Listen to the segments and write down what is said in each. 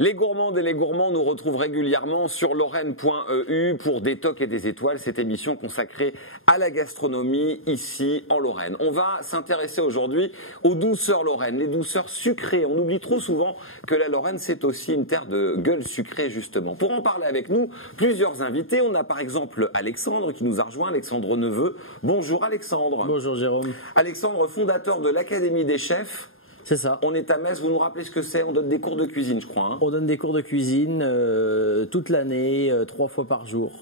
Les gourmandes et les gourmands nous retrouvent régulièrement sur lorraine.eu pour des tocs et des étoiles, cette émission consacrée à la gastronomie ici en Lorraine. On va s'intéresser aujourd'hui aux douceurs lorraines, les douceurs sucrées. On oublie trop souvent que la Lorraine, c'est aussi une terre de gueule sucrée, justement. Pour en parler avec nous, plusieurs invités. On a par exemple Alexandre qui nous a rejoint, Alexandre Neveu. Bonjour Alexandre. Bonjour Jérôme. Alexandre, fondateur de l'Académie des chefs. C'est ça. On est à Metz, vous nous rappelez ce que c'est? On donne des cours de cuisine, je crois. Hein. On donne des cours de cuisine toute l'année, 3 fois par jour.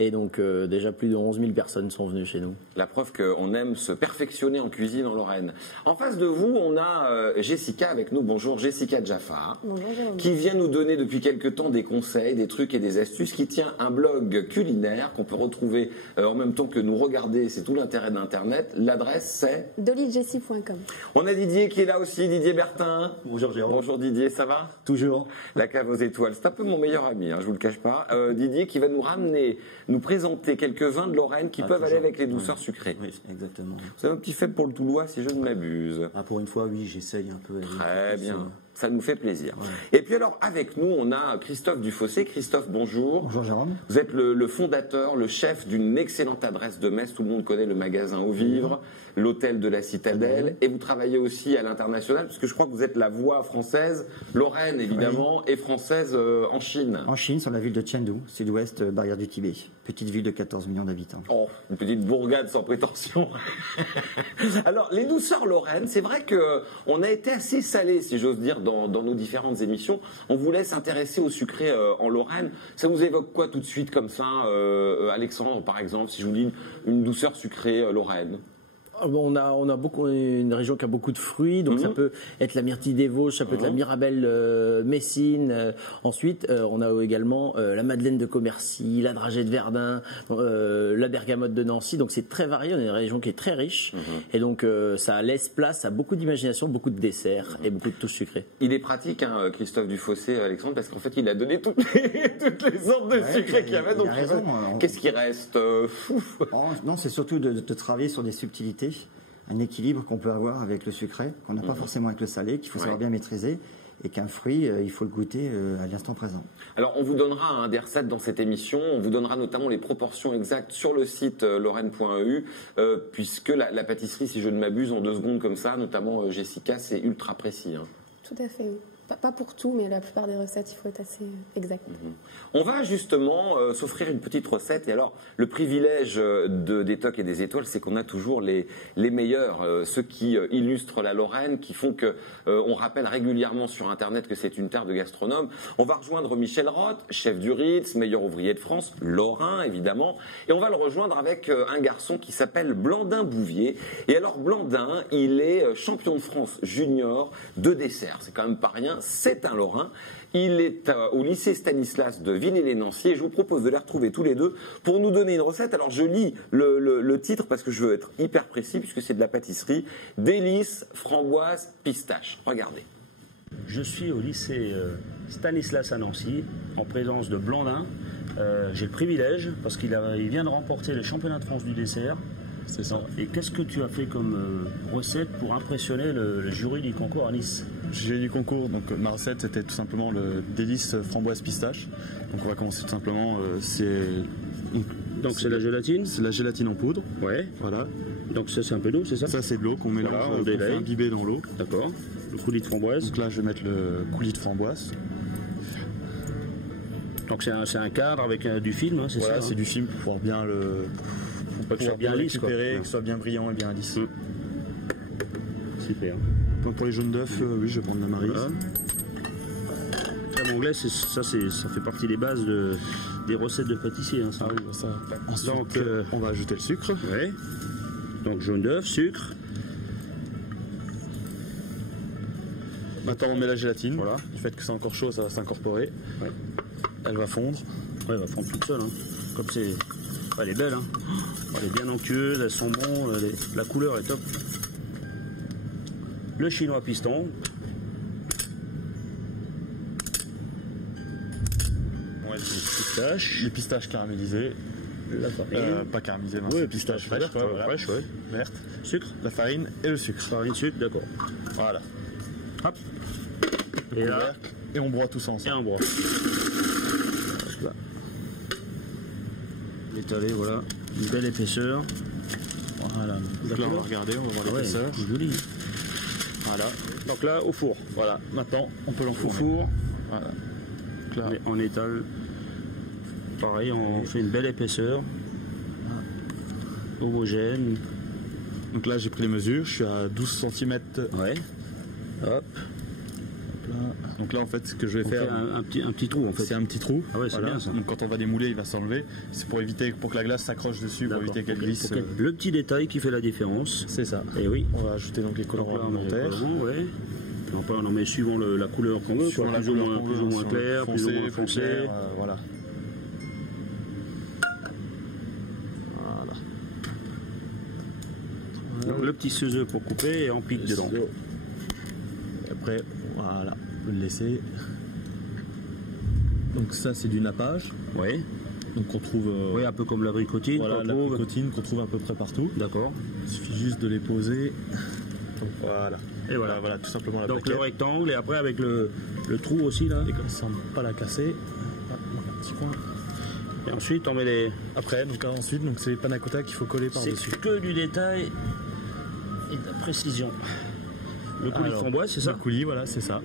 Et donc déjà plus de 11 000 personnes sont venues chez nous. La preuve qu'on aime se perfectionner en cuisine en Lorraine. En face de vous, on a Jessica avec nous. Bonjour Jessica Jaffa. Bonjour Jérôme. Qui vient nous donner depuis quelques temps des conseils, des trucs et des astuces, qui tient un blog culinaire qu'on peut retrouver en même temps que nous regarder. C'est tout l'intérêt d'Internet. L'adresse c'est dollyjessie.com. On a Didier qui est là aussi, Didier Bertin. Bonjour Jérôme. Bonjour Didier, ça va? Toujours. La cave aux étoiles, c'est un peu mon meilleur ami, hein, je vous le cache pas. Didier qui va nous ramener, nous présenter quelques vins de Lorraine qui peuvent aller avec les douceurs sucrées. Oui, exactement. Vous avez un petit faible pour le Toulois, si je ne m'abuse. Ah, pour une fois, oui, j'essaye un peu. Très bien. Ça nous fait plaisir. Ouais. Et puis alors, avec nous, on a Christophe Dufossé. Christophe, bonjour. Bonjour Jérôme. Vous êtes le fondateur, le chef d'une excellente adresse de Metz. Tout le monde connaît le magasin Au Vivre, l'hôtel de la Citadelle. Et vous travaillez aussi à l'international, puisque je crois que vous êtes la voix française, Lorraine évidemment, et française en Chine. En Chine, sur la ville de Chengdu, sud-ouest, barrière du Tibet. Petite ville de 14 millions d'habitants. Oh, une petite bourgade sans prétention. Alors, les douceurs lorraines, c'est vrai qu'on a été assez salé, si j'ose dire, dans nos différentes émissions. On vous laisse s'intéresser au sucré en Lorraine. Ça vous évoque quoi tout de suite comme ça, Alexandre, par exemple, si je vous dis une douceur sucrée lorraine? On a une région qui a beaucoup de fruits, donc ça peut être la myrtille des Vosges, ça peut être la mirabelle messine. Ensuite, on a également la madeleine de Commercy, la dragée de Verdun, la bergamote de Nancy. Donc c'est très varié, on est une région qui est très riche. Et donc ça laisse place à beaucoup d'imagination, beaucoup de desserts et beaucoup de touches sucrées. Il est pratique, hein, Christophe Dufossé, Alexandre, parce qu'en fait il a donné toutes les sortes de sucrés qu'il y avait. Donc qu'est-ce qui reste? Non, c'est surtout de travailler sur des subtilités. Un équilibre qu'on peut avoir avec le sucré, qu'on n'a pas forcément avec le salé, qu'il faut savoir bien maîtriser, et qu'un fruit, il faut le goûter à l'instant présent. Alors, on vous donnera des recettes dans cette émission, on vous donnera notamment les proportions exactes sur le site lorraine.eu, puisque la pâtisserie, si je ne m'abuse, en 2 secondes comme ça, notamment Jessica, c'est ultra précis. Hein. Tout à fait, oui. Pas pour tout, mais la plupart des recettes, il faut être assez exact. On va justement s'offrir une petite recette. Et alors, le privilège des tocs et des étoiles, c'est qu'on a toujours les meilleurs, ceux qui illustrent la Lorraine, qui font que on rappelle régulièrement sur Internet que c'est une terre de gastronomes. On va rejoindre Michel Roth, chef du Ritz, meilleur ouvrier de France, lorrain évidemment. Et on va le rejoindre avec un garçon qui s'appelle Blandin Bouvier. Et alors, Blandin, il est champion de France junior de dessert. C'est quand même pas rien. C'est un Lorrain. Il est au lycée Stanislas de Vinay-les-Nancy et je vous propose de les retrouver tous les deux pour nous donner une recette. Alors je lis le titre parce que je veux être hyper précis puisque c'est de la pâtisserie. Délices, framboises, pistaches. Regardez. Je suis au lycée Stanislas à Nancy en présence de Blandin. J'ai le privilège parce qu'il vient de remporter le championnat de France du dessert. C'est ça. Et qu'est-ce que tu as fait comme recette pour impressionner le jury du concours à Nice? J'ai eu du concours, donc ma recette c'était tout simplement le délice framboise pistache. Donc on va commencer tout simplement, donc c'est la gélatine? C'est la gélatine en poudre. Ouais. Voilà. Donc ça c'est un peu d'eau, c'est ça? Ça c'est de l'eau qu'on mélange, voilà, qu'on fait imbiber dans l'eau. D'accord. Le coulis de framboise. Donc là je vais mettre le coulis de framboise. Donc c'est un cadre avec du film, hein, c'est voilà, ça? C'est du film pour pouvoir bien le... Pour que ce soit bien lisse, récupérer, que ce soit bien brillant et bien lisse. Super. Donc pour les jaunes d'œufs, oui, je vais prendre la maryse. Voilà. Crème anglaise, ça fait partie des bases des recettes de pâtissier. Hein, ça. Ah oui, ça. Ensuite, donc, on va ajouter le sucre. Ouais. Donc jaune d'œuf, sucre. Maintenant on met la gélatine. Voilà. Du fait que c'est encore chaud, ça va s'incorporer. Ouais. Elle va fondre. Ouais, elle va fondre toute seule. Hein. Comme c'est... Elle est belle, hein. Elle est bien onctueuse, elles sont bonnes, la couleur est top. Le chinois piston. Ouais, Les pistaches caramélisées. La farine. Pas caramélisées, non. Oui, pistaches fraîches, voilà. fraîches, ouais. Verte. Sucre. La farine et le sucre. Farine, sucre, d'accord. Voilà. Hop. Et là, et on broie tout ça et ensemble. un broie. L'étaler, voilà, une belle épaisseur. Voilà. Donc là, on va regarder, on va voir l'épaisseur. Joli. Voilà. Donc là, au four. Voilà. Maintenant, on peut Au l'enfourner. four, Voilà. Donc là, on étale. Pareil, on fait une belle épaisseur. Homogène. donc là, j'ai pris les mesures. Je suis à 12 cm. Ouais. Hop. Donc là, en fait, ce que je vais On fait faire, un petit trou en fait. c'est un petit trou. Ah ouais, c'est bien, ça. Donc quand on va démouler, il va s'enlever. C'est pour éviter, pour que la glace s'accroche dessus, pour D'accord. éviter qu'elle Ok. glisse. Ok. Le petit détail qui fait la différence. C'est ça. Et oui. On va ajouter donc les Donc colorants là, on met les alimentaires. colorants, ouais. Après, on en met suivant la couleur qu'on veut, Suivant quoi, la plus ou couleur moins, qu'on plus veut, ou moins si on clair, plus ou moins foncé. clair, voilà. Donc, le petit ciseau pour couper et on pique dedans. Et après, voilà, on peut le laisser. Donc ça, c'est du nappage. Oui. Donc on trouve Oui, un peu comme l'abricotine. voilà, qu'on la trouve. bricotine qu'on trouve à peu près partout. D'accord. Il suffit juste de les poser. Donc voilà. Et voilà. Voilà, tout simplement la Donc le plaquette. rectangle et après avec le trou aussi là. Et comme ça, on ne peut pas la casser. Hop, donc un petit coin. Et ensuite on met les. Après, donc ensuite, donc c'est les panna cotta qu'il faut coller C'est par-dessus. que du détail et de la précision. Le coulis de Alors, framboise, c'est ça Le coulis, voilà, c'est ça.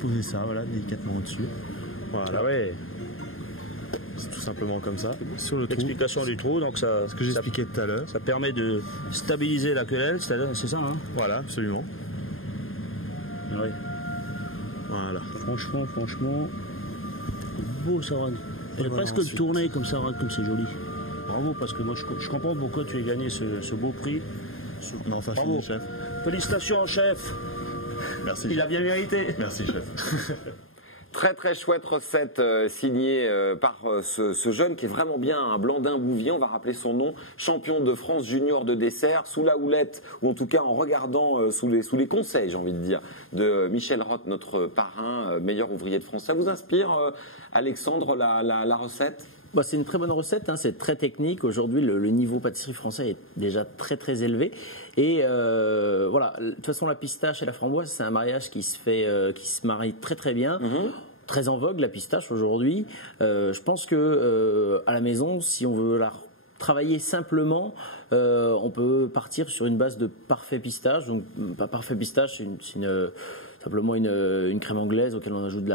Posez ça, voilà, délicatement au-dessus. Voilà, Ah ouais. c'est tout simplement comme ça. Sur le trou, L'explication du trou, donc ça, ce que j'expliquais tout à l'heure. ça permet de stabiliser la querelle, c'est ça hein. Voilà, absolument. Ah ouais. Voilà. Franchement, beau ça Rad. On voilà, presque le ensuite. tourner comme ça Rad, comme c'est joli. Bravo, parce que moi je comprends pourquoi tu as gagné ce beau prix. Non, ça Bravo. finit, chef. Félicitations chef, Merci. il a bien mérité. Merci, chef. Très très chouette recette signée par ce jeune qui est vraiment bien, un Blandin Bouvier, on va rappeler son nom, champion de France junior de dessert, sous la houlette, ou en tout cas en regardant sous les conseils, j'ai envie de dire, de Michel Roth, notre parrain, meilleur ouvrier de France. Ça vous inspire, Alexandre, la recette ? Bah, c'est une très bonne recette, hein, c'est très technique. Aujourd'hui, le niveau pâtisserie français est déjà très très élevé. Et voilà, de toute façon, la pistache et la framboise, c'est un mariage qui se marie très très bien. Très en vogue, la pistache aujourd'hui. Je pense que à la maison, si on veut la travailler simplement, on peut partir sur une base de parfait pistache. Donc, pas parfait pistache, simplement une crème anglaise auquel on ajoute de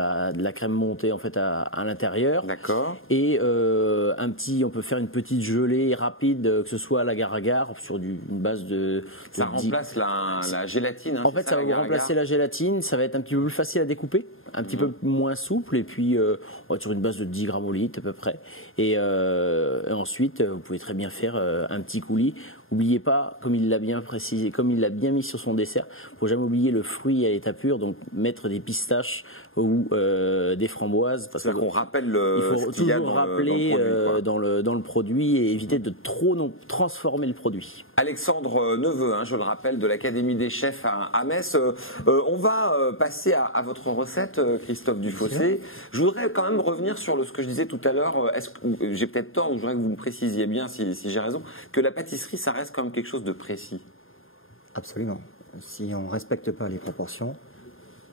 la crème montée en fait à l'intérieur. D'accord. Et on peut faire une petite gelée rapide, que ce soit à l'agar-agar sur une base de. Ça remplace la gélatine. Hein, En c'est fait, ça va l'agar-agar remplacer la gélatine. Ça va être un petit peu plus facile à découper, un petit peu moins souple, et puis on va être sur une base de 10 grammes au litre à peu près. Et ensuite, vous pouvez très bien faire un petit coulis. N'oubliez pas, comme il l'a bien précisé, comme il l'a bien mis sur son dessert, il ne faut jamais oublier le fruit à l'état pur, donc mettre des pistaches ou des framboises. Parce C'est-à-dire qu'on rappelle il faut ce qu'il y a toujours dans rappeler dans le produit, quoi. dans le produit et éviter de trop transformer le produit. Alexandre Neveu, hein, je le rappelle, de l'Académie des chefs à Metz. On va passer à votre recette, Christophe Dufossé. Je voudrais quand même revenir sur ce que je disais tout à l'heure. J'ai peut-être tort, ou je voudrais que vous me précisiez bien, si j'ai raison, que la pâtisserie, ça reste quand même quelque chose de précis. Absolument. Si on ne respecte pas les proportions,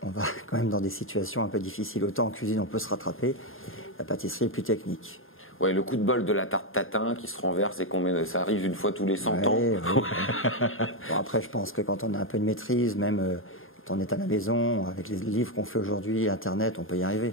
on va quand même dans des situations un peu difficiles. Autant en cuisine, on peut se rattraper. La pâtisserie est plus technique. Ouais, le coup de bol de la tarte tatin qui se renverse et ça arrive une fois tous les 100 ans. Ouais. Bon, après, je pense que quand on a un peu de maîtrise, même quand on est à la maison, avec les livres qu'on fait aujourd'hui, Internet, on peut y arriver.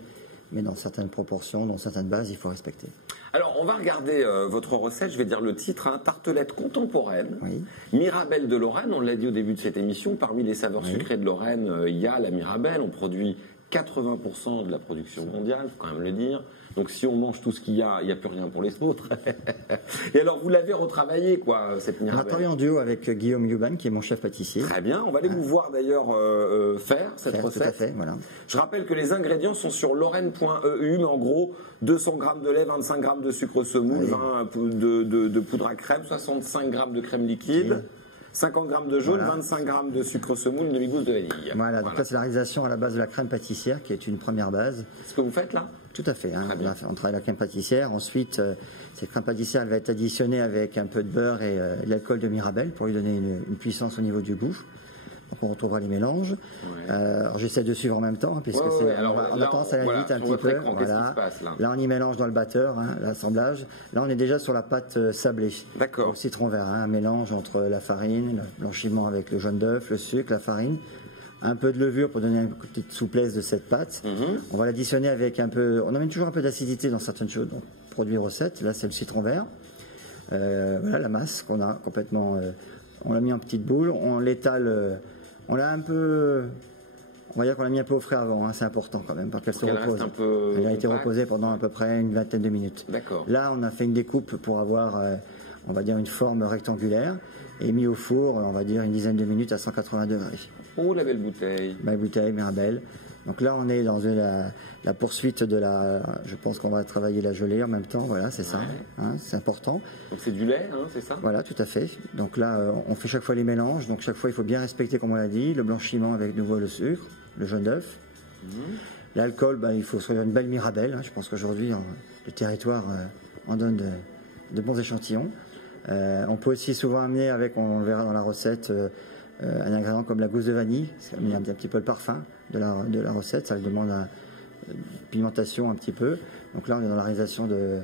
Mais dans certaines proportions, dans certaines bases, il faut respecter. Alors, on va regarder votre recette. Je vais dire le titre, hein, tartelette contemporaine. Oui. Mirabelle de Lorraine, on l'a dit au début de cette émission. Parmi les saveurs sucrées de Lorraine, il y a la Mirabelle. On produit 80% de la production mondiale, il faut quand même le dire. Donc si on mange tout ce qu'il y a, il n'y a plus rien pour les autres. Et alors, vous l'avez retravaillé, quoi, cette On a Mirabelle? travaillé en duo avec Guillaume Yuban, qui est mon chef pâtissier. Très bien, on va aller vous voir d'ailleurs faire cette recette. Tout à fait, voilà. Je rappelle que les ingrédients sont sur lorraine.eu, mais en gros, 200 g de lait, 25 g de sucre semoule, 20 de poudre à crème, 65 g de crème liquide, 50 g de jaune, Voilà. 25 g de sucre semoule, une demi-gousse de vanille. Voilà, donc là c'est la réalisation à la base de la crème pâtissière, qui est une première base. Ce que vous faites là? Tout à fait, hein. Très bien. On travaille la crème pâtissière. Ensuite, cette crème pâtissière elle va être additionnée avec un peu de beurre et de l'alcool de Mirabelle pour lui donner une puissance au niveau du goût. Donc on retrouvera les mélanges. Alors j'essaie de suivre en même temps, puisque on a tendance à aller vite un petit peu. Voilà. Là, on y mélange dans le batteur, l'assemblage. Là, on est déjà sur la pâte sablée. D'accord. Au citron vert, un mélange entre la farine, le blanchiment avec le jaune d'œuf, le sucre, la farine. Un peu de levure pour donner une petite souplesse de cette pâte. On va l'additionner avec un peu... On amène toujours un peu d'acidité dans certaines choses, donc produits recettes. Là, c'est le citron vert. Voilà la masse qu'on a complètement... on l'a mis en petites boules. On l'étale... on l'a un peu... On va dire qu'on l'a mis un peu au frais avant. C'est important quand même, pour qu'elle se repose. Elle a été reposée pendant à peu près une vingtaine de minutes. D'accord. Là, on a fait une découpe pour avoir, on va dire, une forme rectangulaire. Et mis au four, on va dire, une dizaine de minutes à 180 degrés. Oh, la belle bouteille. Belle bouteille, Mirabelle. Donc là, on est dans la poursuite de la... Je pense qu'on va travailler la gelée en même temps. Voilà, c'est ça. C'est important. Donc c'est du lait, c'est ça? Voilà, tout à fait. Donc là, on fait chaque fois les mélanges. Donc chaque fois, il faut bien respecter, comme on l'a dit, le blanchiment avec de nouveau le sucre, le jaune d'œuf. L'alcool, il faut se faire une belle Mirabelle. Je pense qu'aujourd'hui, le territoire en donne de bons échantillons. On peut aussi souvent amener avec, on le verra dans la recette, un ingrédient comme la gousse de vanille, ça met un petit peu le parfum de la recette, ça demande une pimentation un petit peu. Donc là, on est dans la réalisation de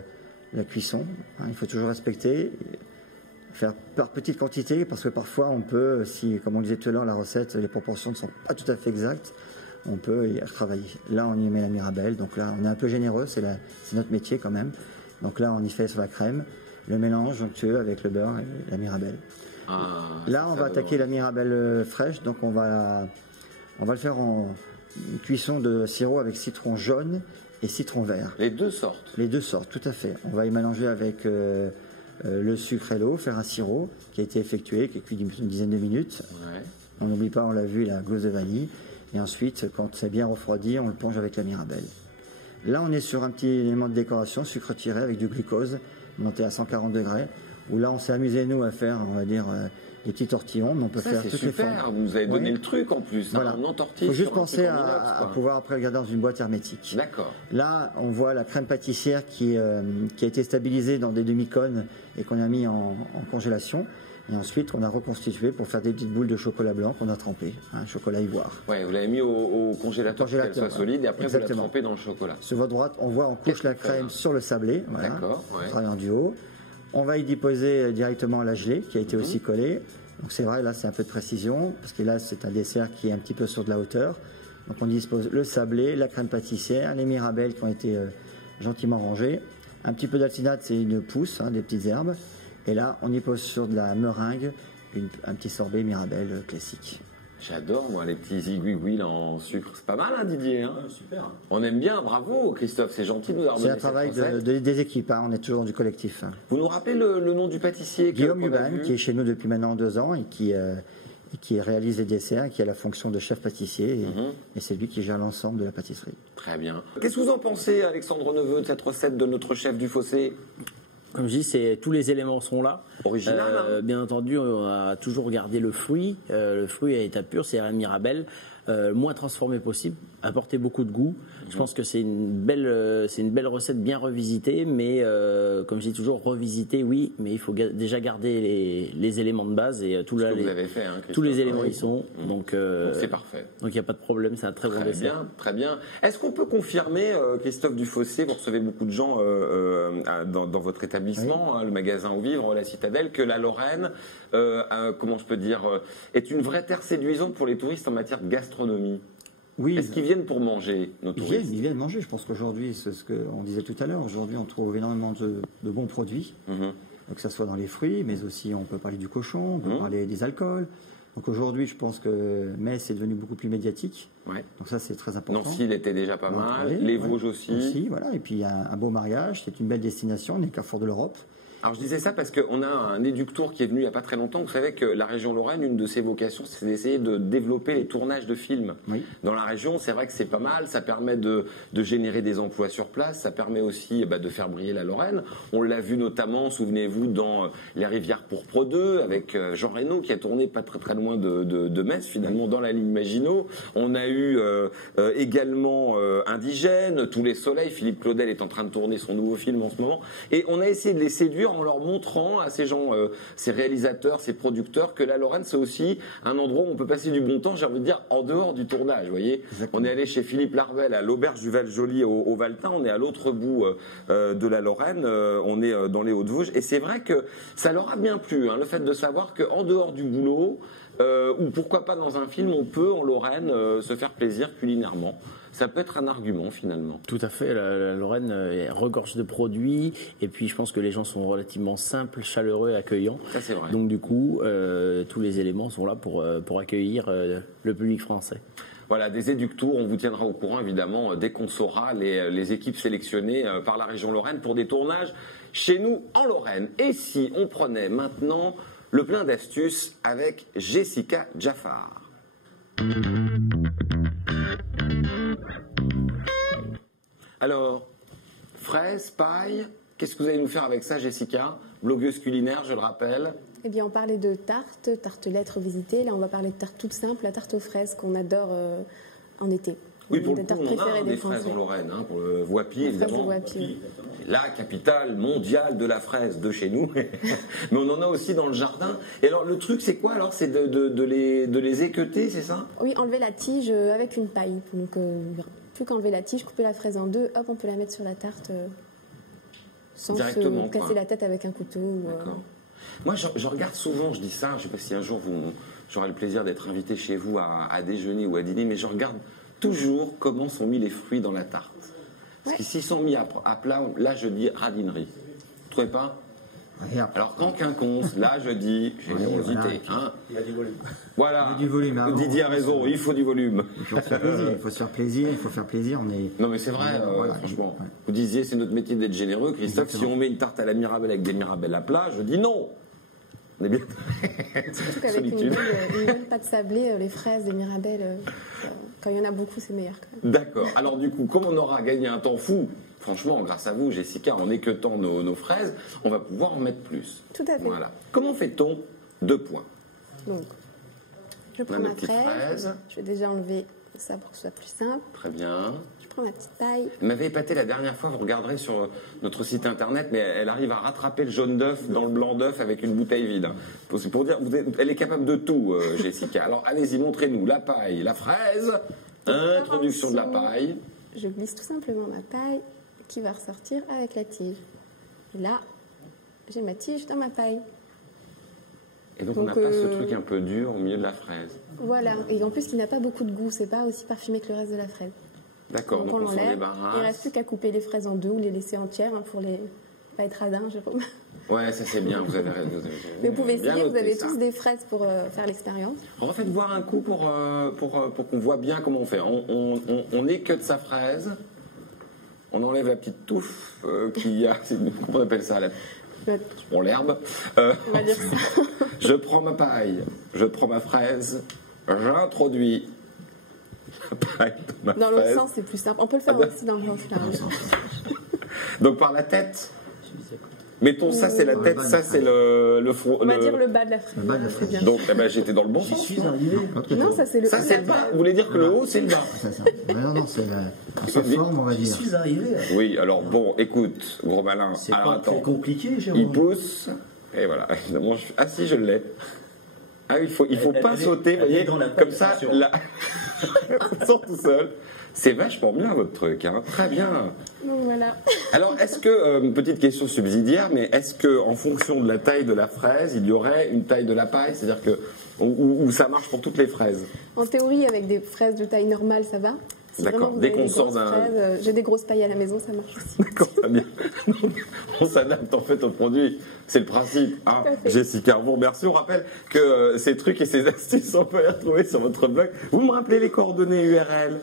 la cuisson. Il faut toujours respecter, faire par petite quantité, parce que parfois on peut, si, comme on disait tout à l'heure, la recette, les proportions ne sont pas tout à fait exactes, on peut y retravailler. Là, on y met la Mirabelle, donc là, on est un peu généreux, c'est notre métier quand même. Donc là, on y fait sur la crème, le mélange onctueux avec le beurre et la Mirabelle. Là, on va attaquer la Mirabelle fraîche, donc on va le faire en cuisson de sirop avec citron jaune et citron vert. Les deux sortes? Les deux sortes, tout à fait. On va y mélanger avec le sucre et l'eau, faire un sirop qui a été effectué, qui est cuit une dizaine de minutes. On n'oublie pas, on l'a vu, la gousse de vanille. Et ensuite, quand c'est bien refroidi, on le plonge avec la Mirabelle. Là, on est sur un petit élément de décoration, sucre tiré avec du glucose, monté à 140 degrés, où là, on s'est amusé, nous, à faire, on va dire, des petits tortillons, mais on peut faire toutes les formes. Vous nous avez donné le truc, en plus. Voilà. On entortille. Il faut juste penser à pouvoir après regarder dans une boîte hermétique. D'accord. Là, on voit la crème pâtissière qui a été stabilisée dans des demi-cônes et qu'on a mis en congélation. Et ensuite, on a reconstitué pour faire des petites boules de chocolat blanc qu'on a trempé, chocolat ivoire. Ouais, vous l'avez mis au congélateur pour qu'elle soit solide et après vous la trempez dans le chocolat. Sur votre droite, on voit, on couche la crème sur le sablé. Voilà. D'accord. On travaille en duo. On va y déposer directement la gelée qui a été aussi collée. Donc c'est vrai, là c'est un peu de précision parce que là c'est un dessert qui est un petit peu sur de la hauteur. Donc on dispose le sablé, la crème pâtissière, les mirabelles qui ont été gentiment rangées, un petit peu d'alcinate, c'est une pousse, des petites herbes. Et là, on y pose sur de la meringue un petit sorbet Mirabelle classique. J'adore, moi, les petits zigouigouis en sucre. C'est pas mal, Didier Super. On aime bien, bravo, Christophe. C'est gentil de nous avoir donné cette recette. C'est un travail des équipes, on est toujours du collectif. Vous nous rappelez le nom du pâtissier Guillaume Huban, qui est chez nous depuis maintenant 2 ans et qui réalise les desserts, qui a la fonction de chef pâtissier. Et c'est lui qui gère l'ensemble de la pâtisserie. Très bien. Qu'est-ce que vous en pensez, Alexandre Neveu, de cette recette de notre chef du fossé? Comme je dis, tous les éléments sont là. Original. Bien entendu, on a toujours gardé le fruit. Le fruit à état pur, c'est la Mirabelle. Moins transformé possible, apporter beaucoup de goût. Je pense que c'est une belle recette bien revisitée, mais comme je dis toujours, revisiter, oui, mais il faut déjà garder les éléments de base et vous avez fait, tous les éléments y sont. Donc c'est parfait. Donc il n'y a pas de problème, c'est un très bon dessert. Bien, très bien. Est-ce qu'on peut confirmer, Christophe Dufossé, vous recevez beaucoup de gens dans votre établissement, le magasin Au Vivre, la Citadelle, que la Lorraine, comment je peux dire, est une vraie terre séduisante pour les touristes en matière de gastronomie? Oui. Est-ce qu'ils viennent pour manger, nos touristes? Ils viennent manger. Je pense qu'aujourd'hui, c'est ce qu'on disait tout à l'heure, aujourd'hui on trouve énormément de bons produits, que ce soit dans les fruits, mais aussi on peut parler du cochon, on peut parler des alcools. Donc aujourd'hui, je pense que Metz est devenu beaucoup plus médiatique. Donc ça, c'est très important. Nancy, il était déjà pas mal. Les Vosges aussi. Voilà. Et puis il y a un beau mariage, c'est une belle destination, on est le carrefour de l'Europe. Alors je disais ça parce qu'on a un éductour qui est venu il n'y a pas très longtemps. Vous savez que la région Lorraine, une de ses vocations, c'est d'essayer de développer les tournages de films. Dans la région, c'est vrai que c'est pas mal. Ça permet de générer des emplois sur place. Ça permet aussi de faire briller la Lorraine. On l'a vu notamment, souvenez-vous, dans Les Rivières pourpres 2, avec Jean Reno qui a tourné pas très très loin de Metz, finalement dans la ligne Maginot. On a eu également Indigène, Tous les soleils. Philippe Claudel est en train de tourner son nouveau film en ce moment. Et on a essayé de les séduire en leur montrant à ces gens, ces réalisateurs, ces producteurs, que la Lorraine, c'est aussi un endroit où on peut passer du bon temps, j'ai envie de dire, en dehors du tournage. Vous voyez, on est allé chez Philippe Larvel à l'auberge du Val-Joli au Valtin, on est à l'autre bout de la Lorraine, on est dans les Hauts-de-Vosges, et c'est vrai que ça leur a bien plu, hein, le fait de savoir qu'en dehors du boulot, ou pourquoi pas dans un film, on peut en Lorraine se faire plaisir culinairement. Ça peut être un argument finalement. Tout à fait, la Lorraine regorge de produits et puis je pense que les gens sont relativement simples, chaleureux et accueillants. Ça c'est vrai. Donc du coup, tous les éléments sont là pour accueillir le public français. Voilà, des éductours, on vous tiendra au courant évidemment dès qu'on saura les équipes sélectionnées par la région Lorraine pour des tournages chez nous en Lorraine. Et si on prenait maintenant le plein d'astuces avec Jessica Jaffar. Alors, fraises, paille, qu'est-ce que vous allez nous faire avec ça, Jessica? Blogueuse culinaire, je le rappelle. Eh bien, on parlait de tartelettes revisitées. Là, on va parler de tarte toute simple, la tarte aux fraises qu'on adore en été. Oui, pour le Des coup, tartes on en a préférées des des fraises Français. en Lorraine, hein, pour le Voipy, Les fraises évidemment. au Voipy. La capitale mondiale de la fraise de chez nous. Mais on en a aussi dans le jardin. Et alors, le truc, c'est quoi alors? C'est de les équeuter, c'est ça? Oui, enlever la tige avec une paille. Donc, plus qu'enlever la tige, couper la fraise en deux, hop, on peut la mettre sur la tarte sans Directement, se casser quoi. la tête avec un couteau. D'accord. Moi, je regarde souvent, je dis ça, je ne sais pas si un jour j'aurai le plaisir d'être invité chez vous à déjeuner ou à dîner, mais je regarde toujours comment sont mis les fruits dans la tarte. Parce que s'ils sont mis à plat, là je dis radinerie. Vous trouvez pas? Alors quand quinconce, là je dis générosité. Hein. Il y a du volume. Voilà. Il y a du volume, hein. Didier a raison, il faut du volume. Il faut se faire plaisir, il faut se faire plaisir, il faut faire plaisir. On est... Non mais c'est vrai, Voilà, franchement. ouais. Vous disiez c'est notre métier d'être généreux, Christophe. Exactement. Si on met une tarte à la Mirabelle avec des Mirabelles à plat, je dis non. On est bien. Surtout qu'avec une bonne pâte sablée, les fraises, les mirabelles, quand il y en a beaucoup, c'est meilleur quand même. D'accord. Alors du coup, comme on aura gagné un temps fou, franchement, grâce à vous, Jessica, en équeutant nos fraises, on va pouvoir en mettre plus. Tout à fait. Voilà. Comment fait-on 2 points? Donc, je On a prends nos ma petites fraise. fraises. Je vais déjà enlever ça pour que ce soit plus simple. Très bien. Je prends ma petite paille. Elle m'avait épaté la dernière fois, vous regarderez sur notre site internet, mais elle arrive à rattraper le jaune d'œuf dans le blanc d'œuf avec une bouteille vide. C'est pour dire, elle est capable de tout, Jessica. Alors allez-y, montrez-nous la paille, la fraise, introduction de la paille. Je glisse tout simplement ma paille qui va ressortir avec la tige. Et là, j'ai ma tige dans ma paille. Et donc on n'a pas ce truc un peu dur au milieu de la fraise. Voilà. Et en plus, qui n'a pas beaucoup de goût. C'est pas aussi parfumé que le reste de la fraise. D'accord, donc on s'en l'enlève. Il ne débarrasse. reste plus qu'à couper les fraises en deux ou les laisser entières pour les pas être radin, Jérôme. Ouais, ça c'est bien, vous avez Mais vous pouvez bien essayer, vous noté avez ça. tous des fraises pour faire l'expérience. Refaites voir un coup pour qu'on voit bien comment on fait. On équeute sa fraise, on enlève la petite touffe qu'il y a, comment on appelle ça, bon, l'herbe. On va dire ça. Je prends ma paille, je prends ma fraise, j'introduis la paille dans ma Dans l'autre fraise. sens, c'est plus simple. On peut le faire aussi dans le sens là. Donc par la tête. Mettons, ça c'est la tête, ça c'est le front. On va dire le bas de la fraise. Le bas de la fraise. C'est bien. Donc eh ben, j'étais dans le bon J'y sens. suis arrivé. Non, ça c'est le Ça haut de c'est la le bas. fraise. Vous voulez dire que le haut c'est le bas? Non, c'est sa forme, on va J'y dire. suis arrivé. Oui, alors bon, écoute, gros malin. C'est Alors pas très attends, compliqué, il Jérôme. pousse, et voilà, évidemment, ah si, je l'ai. Ah, il faut pas Elle est- sauter, vous elle est voyez, dans la comme paille, ça, attention. là, on sort tout seul. C'est vachement bien votre truc, hein. Très bien. Donc voilà. Alors, est-ce que, petite question subsidiaire, mais est-ce que en fonction de la taille de la fraise, il y aurait une taille de la paille, c'est-à-dire que ou ça marche pour toutes les fraises? En théorie, avec des fraises de taille normale, ça va. Si D'accord. vraiment vous Dès avez qu'on des sort grosses d'un- fraises, j'ai des grosses pailles à la maison, ça marche aussi. D'accord, très bien. On s'adapte en fait au produit. C'est le principe. Hein. Tout à fait. Jessica, on vous remercie. On rappelle que ces trucs et ces astuces, on peut les retrouver sur votre blog. Vous me rappelez les coordonnées URL?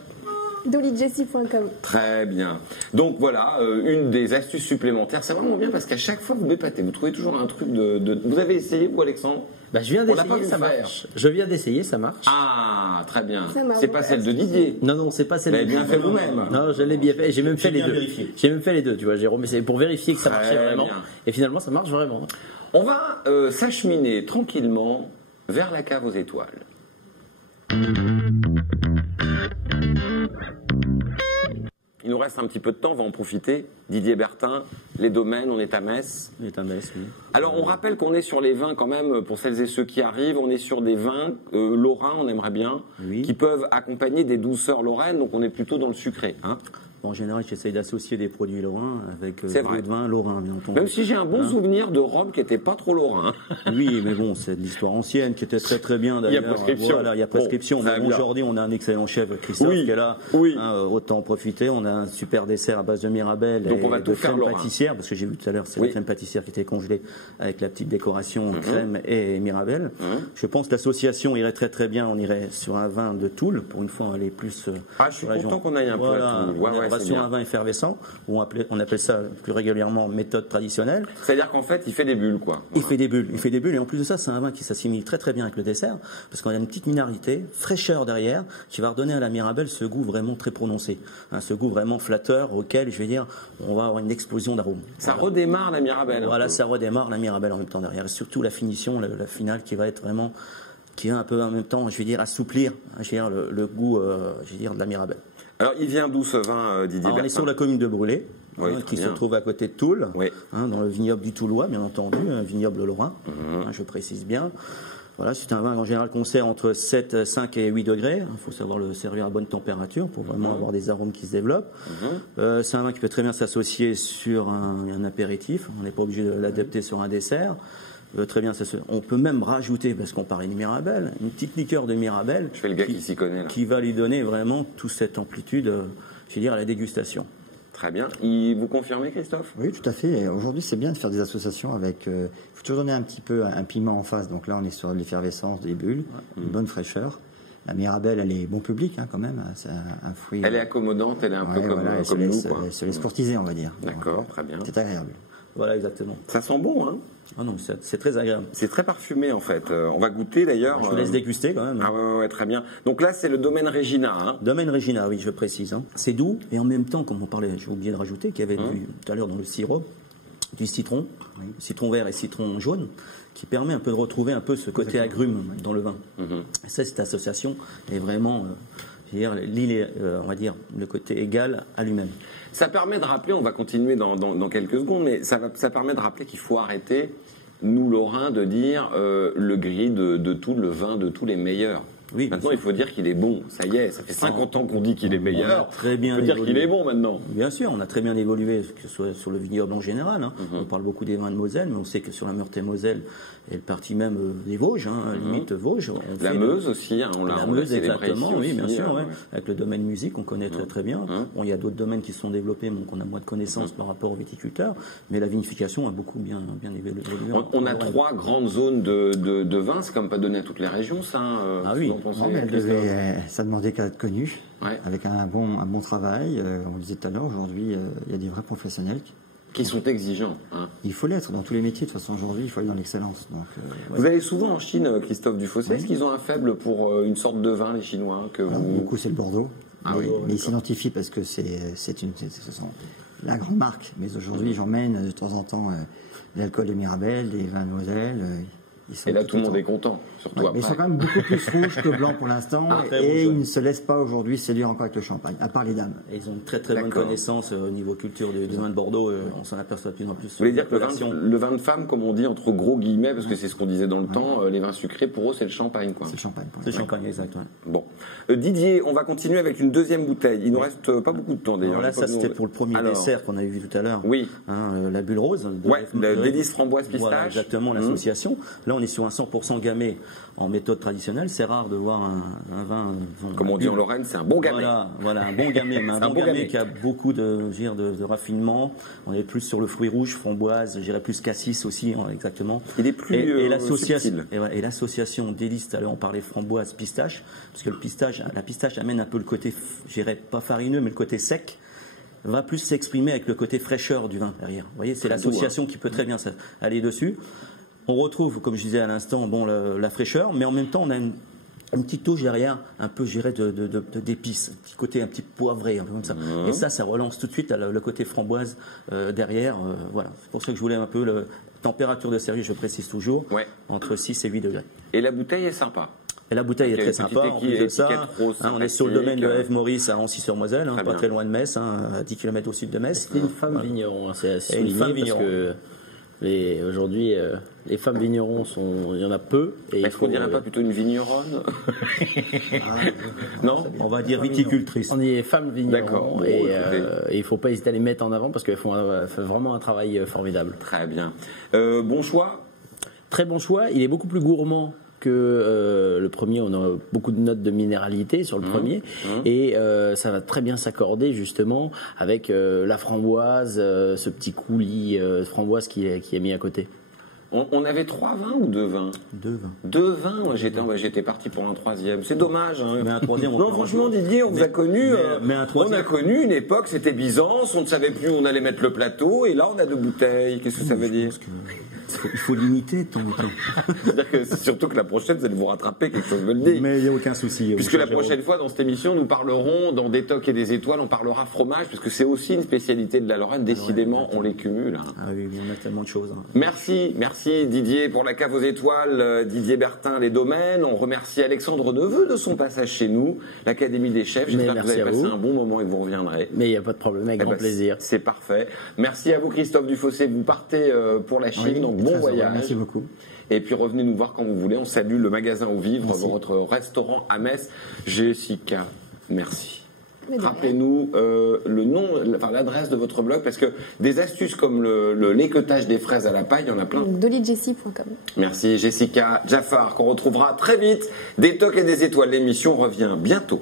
dollyjessie.com. Très bien. Donc voilà, une des astuces supplémentaires. C'est vraiment bien parce qu'à chaque fois, vous m'épatez. Vous trouvez toujours un truc de... Vous avez essayé, vous, Alexandre? Bah, je viens On l'a pas d'essayer, vu ça faire. marche. Je viens d'essayer, ça marche. Ah, très bien. Ça marche. C'est pas celle de Didier. Non, c'est pas celle Vous l'avez bien fait vous-même. Non, je l'ai bien fait. J'ai même fait les bien deux. vérifié. J'ai même fait les deux, tu vois, Jérôme. Mais c'est pour vérifier que ça Très marchait vraiment. bien. Et finalement, ça marche vraiment. On va s'acheminer tranquillement vers la cave aux étoiles. Il nous reste un petit peu de temps, on va en profiter. Didier Bertin, les domaines, on est à Metz. On est à Metz, oui. Alors, on rappelle qu'on est sur les vins quand même, pour celles et ceux qui arrivent, on est sur des vins lorrains, on aimerait bien, Oui. qui peuvent accompagner des douceurs lorraines, donc on est plutôt dans le sucré. Hein. En général, j'essaye d'associer des produits lorrains avec C'est vrai. d'autres vins lorrains, bien entendu. Même si j'ai un bon Hein. souvenir de Rome qui n'était pas trop lorrain. Oui, mais bon, c'est de l'histoire ancienne qui était très très bien Il y a d'ailleurs. prescription. Voilà, il y a prescription. Bon, Mais ça bon, va bien. aujourd'hui, on a un excellent chef, Christophe, Oui, qui est là. oui. Hein, autant en profiter. On a un super dessert à base de mirabelle Donc et on va de tout faire crème lorrain. pâtissière, parce que j'ai vu tout à l'heure, c'est Oui. la crème pâtissière qui était congelée avec la petite décoration crème et mirabelle. Je pense que l'association irait très très bien. On irait sur un vin de Toul. Pour une fois, on est plus. Ah, je suis sur la content région. qu'on aille un peu à Voilà, Toul. Ouais, on ouais, va c'est sur bien. un vin effervescent, où on appelle ça plus régulièrement méthode traditionnelle. C'est-à-dire qu'en fait, il fait des bulles, quoi. Il fait des bulles, et en plus de ça, c'est un vin qui s'assimile très très bien avec le dessert, parce qu'on a une petite minéralité, fraîcheur derrière, qui va redonner à la mirabelle ce goût vraiment très prononcé, hein, ce goût vraiment flatteur auquel, je vais dire, on va avoir une explosion d'arômes. Ça redémarre la Mirabelle. Voilà, ça redémarre la mirabelle en même temps derrière, et surtout la finition, la finale qui va être vraiment, qui va un peu en même temps, je vais dire, assouplir, je vais dire, le goût, je vais dire, de la mirabelle. Alors, il vient d'où ce vin, Didier Alors, on est Bertin sur la commune de Brûlé, Oui, hein, très qui se bien. trouve à côté de Toul, Oui. hein, dans le vignoble du Toulois, bien entendu, un vignoble lorrain, hein, je précise bien. Voilà, c'est un vin en général qu'on sert entre 7, 5 et 8 degrés. Il faut savoir le servir à bonne température pour vraiment avoir des arômes qui se développent. C'est un vin qui peut très bien s'associer sur un apéritif. On n'est pas obligé de l'adapter sur un dessert. Très bien, on peut même rajouter, parce qu'on parlait de mirabelle, une petite liqueur de mirabelle Je fais le gars qui s'y connaît, là. qui va lui donner vraiment toute cette amplitude, je veux dire, à la dégustation. Très bien. Vous confirmez, Christophe? Oui, tout à fait. Et aujourd'hui, c'est bien de faire des associations avec. Il faut toujours donner un petit peu un piment en face. Donc là, on est sur l'effervescence des bulles, une bonne fraîcheur. La mirabelle, elle est bon public, hein, quand même. C'est un fruit. Elle est accommodante, elle est un peu Ouais, voilà, elle se comme nous, laisse, quoi. elle se laisse courtiser, on va dire. D'accord, Donc, très bien. C'est agréable. Voilà, exactement. Ça sent bon, hein? Ah non, c'est très agréable. C'est très parfumé, en fait. On va goûter, d'ailleurs. Je vous laisse déguster quand même. Ah ouais, très bien. Donc là, c'est le domaine Regina, hein? Domaine Regina, oui, je précise. Hein. C'est doux, et en même temps, comme on parlait, j'ai oublié de rajouter, qu'il y avait tout à l'heure dans le sirop, du citron, citron vert et citron jaune, qui permet un peu de retrouver un peu ce côté agrume dans le vin. Et ça, cette association est vraiment, je veux dire, on va dire, le côté égal à lui-même. Ça permet de rappeler, on va continuer dans quelques secondes, mais ça permet de rappeler qu'il faut arrêter, nous, Lorrains, de dire le gris de tout, le vin de tous les meilleurs. Oui, maintenant, il faut dire qu'il est bon. Ça y est, ça fait 50 ans qu'on dit qu'il est meilleur. très bien Il faut dire évolué. qu'il est bon maintenant. Bien sûr, on a très bien évolué, que ce soit sur le vignoble en général. Hein. On parle beaucoup des vins de Moselle, mais on sait que sur la Meurthe-et-Moselle et le parti même des Vosges, hein, limite Vosges. On La fait Meuse aussi, hein, on l'a La on l'a Meuse, célébré exactement, ici oui, bien aussi, sûr. ouais. Avec le domaine musique, on connaît très très bien. Bon, il y a d'autres domaines qui sont développés, mais qu'on a moins de connaissances par rapport aux viticulteurs. Mais la vinification a beaucoup bien évolué. On a 3 grandes zones de vin, c'est quand même pas donné à toutes les régions, ça. Ah ce oui. que vous en pensez, Non, mais elle Christophe ça demandait qu'à être connue, Ouais. avec un bon travail. On le disait tout à l'heure, aujourd'hui, il y a des vrais professionnels. Qui sont exigeants. Hein. Il faut l'être dans tous les métiers. De toute façon, aujourd'hui, il faut aller dans l'excellence. Donc, Vous allez souvent en Chine, Christophe Dufossé. Est-ce qu'ils ont un faible pour une sorte de vin, les Chinois que alors, vous... beaucoup, c'est le Bordeaux. Ah mais oui, mais ils s'identifient parce que ce sont la grande marque. Mais aujourd'hui, j'emmène de temps en temps de l'alcool de Mirabelle, des vins de Moselle. Ils sont Et là, tout le monde contents. est content, surtout Ouais, après. mais ils sont quand même beaucoup plus rouges que blancs pour l'instant. très Et rouge, ils ne se laissent pas aujourd'hui séduire encore avec le champagne, à part les dames. Et ils ont une très très bonne D'accord. connaissance au niveau culture du vin de Bordeaux. On s'en aperçoit de plus en plus. Vous voulez dire que l'appellation. le vin de femme, comme on dit entre gros guillemets, parce que c'est ce qu'on disait dans le temps, les vins sucrés, pour eux, c'est le champagne, quoi. C'est le champagne. Pour C'est l'instant. champagne, exact. Ouais. Bon. Didier, on va continuer avec une deuxième bouteille. Il nous reste pas beaucoup de temps, d'ailleurs. Alors là, J'ai pas ça vu- c'était pour le premier Alors, dessert qu'on avait vu tout à l'heure. Oui. Hein, la bulle rose. Ouais, le délice framboise pistache. Voilà, exactement, l'association. Là, on est sur un 100% gamay en méthode traditionnelle. C'est rare de voir un vin. Comme on dit en Lorraine, c'est un bon gamay. Voilà, un bon gamay, mais un C'est un bon bon gamay gamay. qui a beaucoup de raffinement. On est plus sur le fruit rouge, framboise, je dirais plus cassis aussi, hein, exactement. Il est plus et l'association, subtil. et l'association délice, tout à l'heure on parlait framboise, pistache, parce que la pistache amène un peu le côté, je dirais pas farineux, mais le côté sec va plus s'exprimer avec le côté fraîcheur du vin derrière. Vous voyez, c'est Très l'association qui peut très bien aller dessus. On retrouve, comme je disais à l'instant, bon, la fraîcheur, mais en même temps, on a une petite touche derrière, un peu, je dirais, d'épices, un petit côté un petit poivré, un peu comme ça. Et ça relance tout de suite le côté framboise derrière. Voilà, c'est pour ça que je voulais un peu température de service, je précise toujours, Ouais. entre 6 et 8 degrés. Et la bouteille est sympa. Et la bouteille est très une sympa. petite En plus de ça, étiquette rose on est sur le domaine de sympathique. F. Maurice à Ancy-sur-Moselle, Très pas bien. très loin de Metz, à 10 km au sud de Metz. C'est une femme vigneron, hein, c'est assez Et une souligné femme parce vigneron. que aujourd'hui, les femmes vignerons, il y en a peu. Et il Est-ce qu'on dirait pas plutôt une vigneronne? Non? On va dire viticultrice. On est femmes D'accord. vignerons Bon, et écoutez. il ne faut pas hésiter à les mettre en avant parce qu'elles font vraiment un travail formidable. Très bien. Bon choix? Très bon choix, il est beaucoup plus gourmand que le premier, on a beaucoup de notes de minéralité sur le premier et ça va très bien s'accorder justement avec la framboise, ce petit coulis de framboise qui est mis à côté. On avait 3 vins ou 2 vins? 2 vins. 2 vins, j'étais parti pour un 3e. C'est dommage. Hein. Mais un 3e, on non, prend franchement, un peu. Didier, on vous a connu. mais un 3e. On a connu une époque, c'était Byzance, on ne savait plus où on allait mettre le plateau, et là on a 2 bouteilles. Qu'est-ce que ça veut dire? Il faut limiter de temps en temps. C'est-à-dire que c'est surtout que la prochaine, vous allez vous rattraper, quelque chose me le dit. Mais il n'y a aucun souci. Puisque la prochaine fois, dans cette émission, nous parlerons, dans Des Tocs et des Étoiles, on parlera fromage, puisque c'est aussi une spécialité de la Lorraine. Décidément, on les cumule. Hein. Ah oui, on a tellement de choses. Hein. Merci Didier pour la cave aux étoiles, Didier Bertin, les domaines. On remercie Alexandre Neveu de son passage chez nous, l'Académie des chefs. J'espère que vous merci avez à passé vous. un bon moment et que vous reviendrez. Mais il n'y a pas de problème, avec Eh grand ben, plaisir. C'est parfait. Merci à vous Christophe Dufossé, vous partez pour la Chine, Oui, donc très bon heureux. voyage. Merci beaucoup. Et puis revenez nous voir quand vous voulez. On salue le magasin aux vivres, votre restaurant à Metz. Jessica, merci. Mais de rien. Rappelez-nous le nom, enfin l'adresse de votre blog, parce que des astuces comme le l'équeutage des fraises à la paille, il y en a plein. Dolijessie.com. Merci Jessica Jaffar, qu'on retrouvera très vite. Des Tocs et des Étoiles, l'émission revient bientôt.